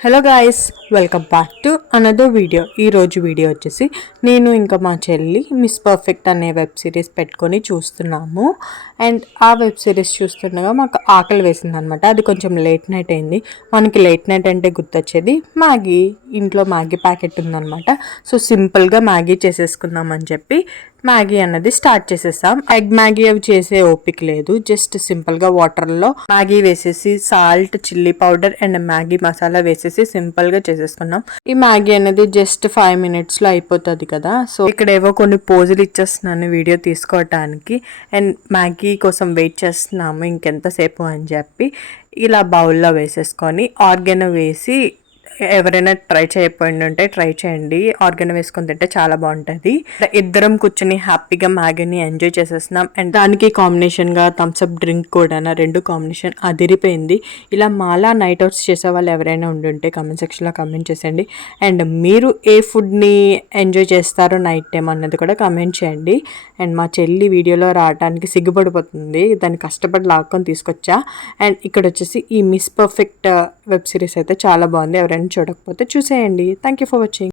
Hello guys, welcome back to another video. ఈరోజు video వచ్చేసి నేను ఇంకా మా చెల్లి మిస్ పర్ఫెక్ట్ అనే వెబ్ సిరీస్ పెట్టుకొని చూస్తున్నాము. అండ్ ఆ వెబ్ సిరీస్ చూస్తుండగా మాకు ఆకలి వేసింది అనమాట. అది కొంచెం లేట్ నైట్ అయింది. మనకి లేట్ నైట్ అంటే గుర్తొచ్చేది మ్యాగీ. ఇంట్లో మ్యాగీ ప్యాకెట్ ఉందనమాట. సో సింపుల్గా మ్యాగీ చేసేసుకుందాం అని చెప్పి మ్యాగీ అన్నది స్టార్ట్ చేసేసాం. ఎగ్ మ్యాగీ అవి చేసే ఓపిక లేదు. జస్ట్ సింపుల్గా వాటర్లో మ్యాగీ వేసేసి salt, chilli powder and Maggi masala వేసేసి సింపుల్గా చేసేసుకున్నాం. ఈ మ్యాగీ అనేది జస్ట్ 5 minutesలో అయిపోతుంది కదా. సో ఇక్కడ ఏవో కొన్ని పోజులు ఇచ్చేస్తున్నాను వీడియో తీసుకోవటానికి. అండ్ మ్యాగీ కోసం వెయిట్ చేస్తున్నాము ఇంకెంతసేపు అని చెప్పి. ఇలా బౌల్లో వేసేసుకొని ఆర్గానో వేసి, ఎవరైనా ట్రై చేయకపోయింది ఉంటే ట్రై చేయండి. ఆర్గానో వేసుకొని తింటే చాలా బాగుంటుంది. ఇద్దరం కూర్చొని హ్యాపీగా మ్యాగీని ఎంజాయ్ చేసేస్తున్నాం. అండ్ దానికి కాంబినేషన్గా థమ్స్అప్ డ్రింక్ కూడా, రెండు కాంబినేషన్ అదిరిపోయింది. ఇలా మాలా నైట్ అవుట్స్ చేసే వాళ్ళు ఎవరైనా ఉండుంటే కామెంట్ సెక్షన్లో కామెంట్ చేసేయండి. అండ్ మీరు ఏ ఫుడ్ని ఎంజాయ్ చేస్తారో నైట్ టైం అన్నది కూడా కామెంట్ చేయండి. అండ్ మా చెల్లి వీడియోలో రావడానికి సిగ్గుపడిపోతుంది. దాన్ని కష్టపడి లాక్కొని తీసుకొచ్చా. అండ్ ఇక్కడ వచ్చేసి ఈ మిస్ పర్ఫెక్ట్ వెబ్ సిరీస్ అయితే చాలా బాగుంది. ఎవరైనా చూడకపోతే చూసేయండి. Thank you for watching.